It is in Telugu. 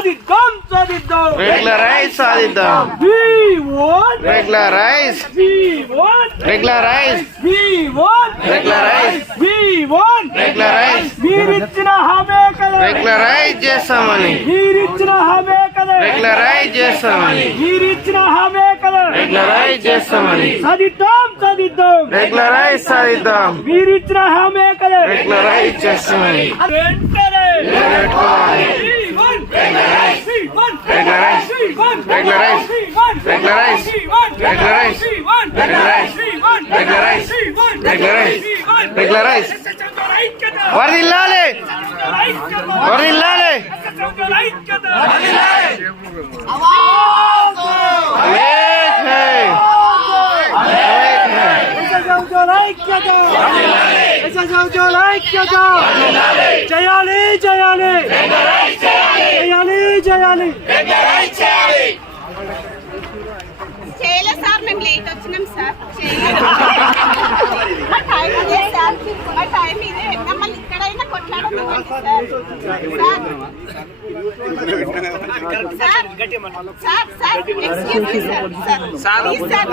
సాధిద్దాం సాధిద్దాం రెగ్యులరైజ్ సాధిద్దాం we want regularize we want regularize we want regularize we want regularize మీరిచ్చిన హామీ కదా రెగ్యులరైజ్ చేస్తామని మీరిచ్చిన హామీ కదా రెగ్యులరైజ్ చేస్తామని మీరిచ్చిన హామీ కదా రెగ్యులరైజ్ చేస్తామని సాధిద్దాం సాధిద్దాం రెగ్యులరైజ్ సాధిద్దాం మీరిచ్చిన హామీ కదా రెగ్యులరైజ్ చేస్తామని వెంటనే నిలబెట్టుకోవాలి. Regularise regularise regularise regularise regularise regularise regularise regularise వర్ధిల్లాలి వర్ధిల్లాలి అవేక్ హై చేయాలి చేయాలి చేయాలి చేయాలి చేయలే సార్, మేము లేట్ వచ్చినాం సార్. మా టైం ఇదే సార్, మా టైం ఇదే. మమ్మల్ని ఇక్కడైనా కొట్లాడనివ్వండి sir. Sir sir sir excuse me sir. Sir please sir.